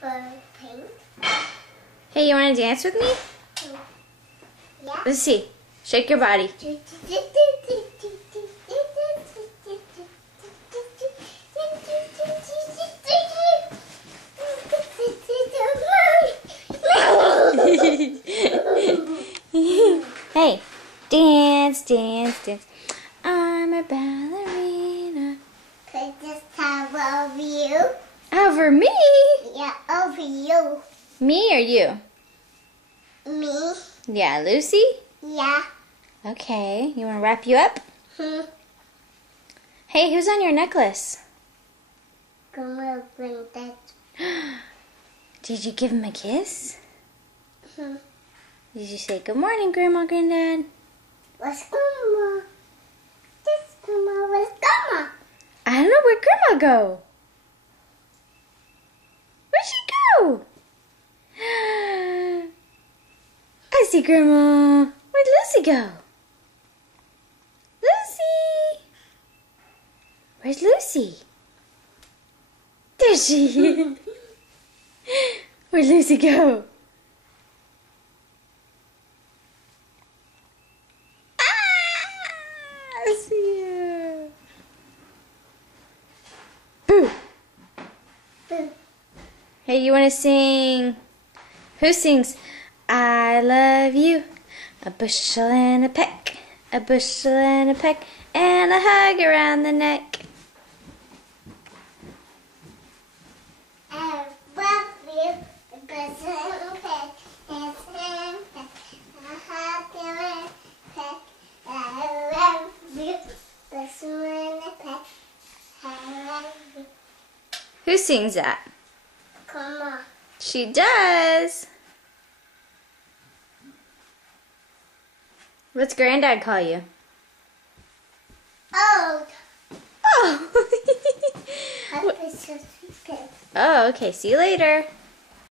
Pink. Hey, you want to dance with me? Yeah. Let's see. Shake your body. Hey, dance, dance, dance. I'm a ballerina. Put this towel over you. Over me? Yeah, over you. Me or you? Me. Yeah, Lucy? Yeah. Okay, you want to wrap you up? Hey, who's on your necklace? Come over that. Did you give him a kiss? Did you say good morning, Grandma, Granddad? Where's Grandma? This Grandma. Where's Grandma? I don't know. Where'd Grandma go? Where'd she go? I see Grandma. Where'd Lucy go? Lucy! Where's Lucy? There she is. Where'd Lucy go? I see her. Boo! Boo. Hey, you want to sing? Who sings? I love you. A bushel and a peck. A bushel and a peck. And a hug around the neck. I love you. The best little pet. It's him. I have you. Pet. I love you. Best little pet. I love you. Who sings that? Come on. She does. What's Granddad call you? Oh. Oh. Happy Christmas. Oh, okay. See you later.